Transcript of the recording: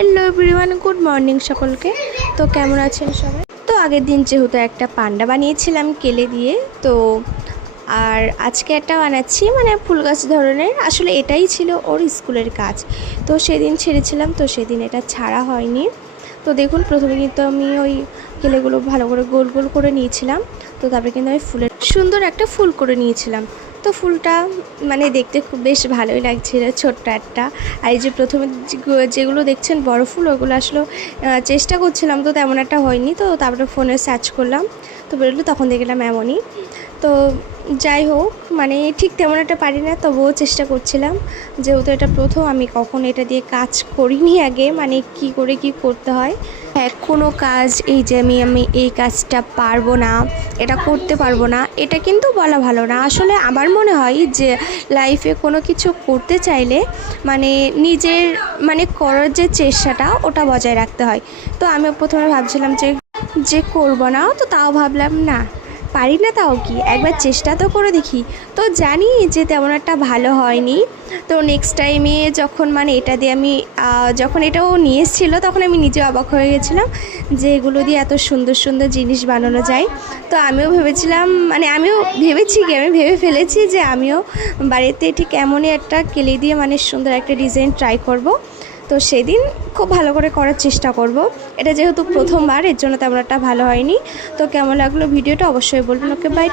Hello everyone, good morning সকলকে। তো কেমন আছেন সবাই? তো আগের দিন যেহেতু একটা পান্ডা বানিয়েছিলাম কেলে দিয়ে, তো আর আজকে একটা বানাচ্ছি মানে ফুল গাছ ধরনের। আসলে এটাই ছিল ওর স্কুলের কাজ, তো সেদিন ছেড়েছিলাম, তো সেদিন এটা ছাড়া হয়নি। তো দেখুন, প্রথমে কিন্তু আমি ওই কেলেগুলো ভালো করে গোল গোল করে নিয়েছিলাম। তো তারপরে কিন্তু আমি ফুলের সুন্দর একটা ফুল করে নিয়েছিলাম। তো ফুলটা মানে দেখতে খুব বেশ ভালোই লাগছিল, ছোট্ট একটা। আর এই যে প্রথমে যেগুলো দেখছেন বড় ফুল, ওগুলো আসলে চেষ্টা করছিলাম, তো তেমন একটা হয়নি। তো তারপরে ফোনে সার্চ করলাম, তো বেরোলো, তখন দেখলাম এমনই। তো যাই হোক, মানে ঠিক তেমন একটা পারি না, তবুও চেষ্টা করছিলাম। যেহেতু এটা প্রথম, আমি কখনো এটা দিয়ে কাজ করিনি আগে, মানে কি করে কি করতে হয়। কোনো কাজ এই যে আমি এই কাজটা পারবো না, এটা করতে পারবো না, এটা কিন্তু বলা ভালো না। আসলে আমার মনে হয় যে লাইফে কোনো কিছু করতে চাইলে মানে নিজের মানে করার যে চেষ্টাটা, ওটা বজায় রাখতে হয়। তো আমি প্রথমে ভাবছিলাম যে করবো না, তো তাও ভাবলাম না, পারি না তাও কি, একবার চেষ্টা তো করে দেখি। তো জানি যে তেমন একটা ভালো হয়নি। তো নেক্সট টাইমে যখন মানে এটা দিয়ে আমি যখন এটাও নিয়ে এসেছিলো, তখন আমি নিজেও অবাক হয়ে গেছিলাম যে এগুলো দিয়ে এত সুন্দর সুন্দর জিনিস বানানো যায়। তো আমিও ভেবেছিলাম, মানে আমি ভেবে ফেলেছি যে আমিও বাড়িতে ঠিক এমনই একটা কেলে দিয়ে মানে সুন্দর একটা ডিজাইন ট্রাই করব। তো সেদিন খুব ভালো করে করার চেষ্টা করব। এটা যেহেতু প্রথমবার, এর জন্য তেমন একটা ভালো হয়নি। তো কেমন লাগলো ভিডিওটা অবশ্যই বলবেন। ওকে, বাই।